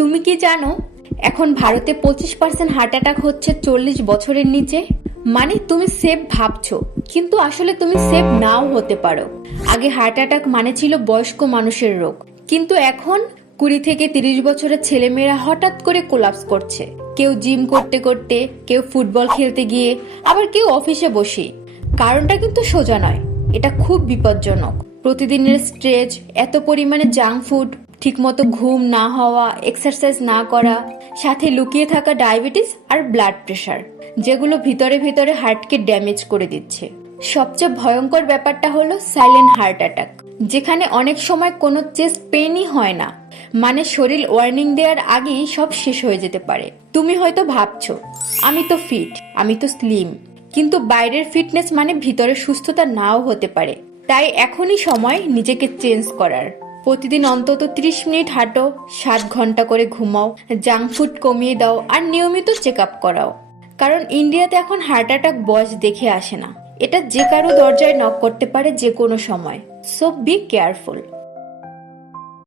তুমি কি জানো এখন ভারতে 25% হার্ট অ্যাটাক হচ্ছে 40 বছরের নিচে। মানে তুমি সেফ ভাবছো, কিন্তু আসলে তুমি সেফ নাও হতে পারো। আগে হার্ট অ্যাটাক মানে ছিল বয়স্ক মানুষের রোগ, কিন্তু এখন 20 থেকে 30 বছরের ছেলেমেয়েরা হঠাৎ করে কোলাপস করছে। কেউ জিম করতে করতে, কেউ ফুটবল খেলতে গিয়ে, আবার কেউ অফিসে বসে। কারণটা কিন্তু সোজা নয়, এটা খুব বিপজ্জনক। প্রতিদিনের স্ট্রেস, এত পরিমাণে জাঙ্ক ফুড, ঠিকমতো ঘুম না হওয়া, এক্সারসাইজ না করা, সাথে লুকিয়ে থাকা ডায়াবেটিস আর ব্লাড প্রেশার, যেগুলো ভিতরে ভিতরে হার্টকে ড্যামেজ করে দিচ্ছে। সবচেয়ে ভয়ঙ্কর ব্যাপারটা হলো সাইলেন্ট হার্ট অ্যাটাক, যেখানে অনেক সময় কোনো চেস্ট পেইনই হয় না। মানে শরীর ওয়ার্নিং দেওয়ার আগেই সব শেষ হয়ে যেতে পারে। তুমি হয়তো ভাবছো, আমি তো ফিট, আমি তো স্লিম, কিন্তু বাইরের ফিটনেস মানে ভিতরের সুস্থতা নাও হতে পারে। তাই এখনই সময় নিজেকে চেঞ্জ করার। প্রতিদিন অন্তত 30 মিনিট হাঁটো, 7 ঘন্টা করে ঘুমাও, জাঙ্ক ফুড কমিয়ে দাও আর নিয়মিত চেক আপ করাও। কারণ ইন্ডিয়াতে এখন হার্ট অ্যাটাক বয়স দেখে আসে না, এটা যে কারো দরজায় নক করতে পারে যে কোনো সময়। So be careful.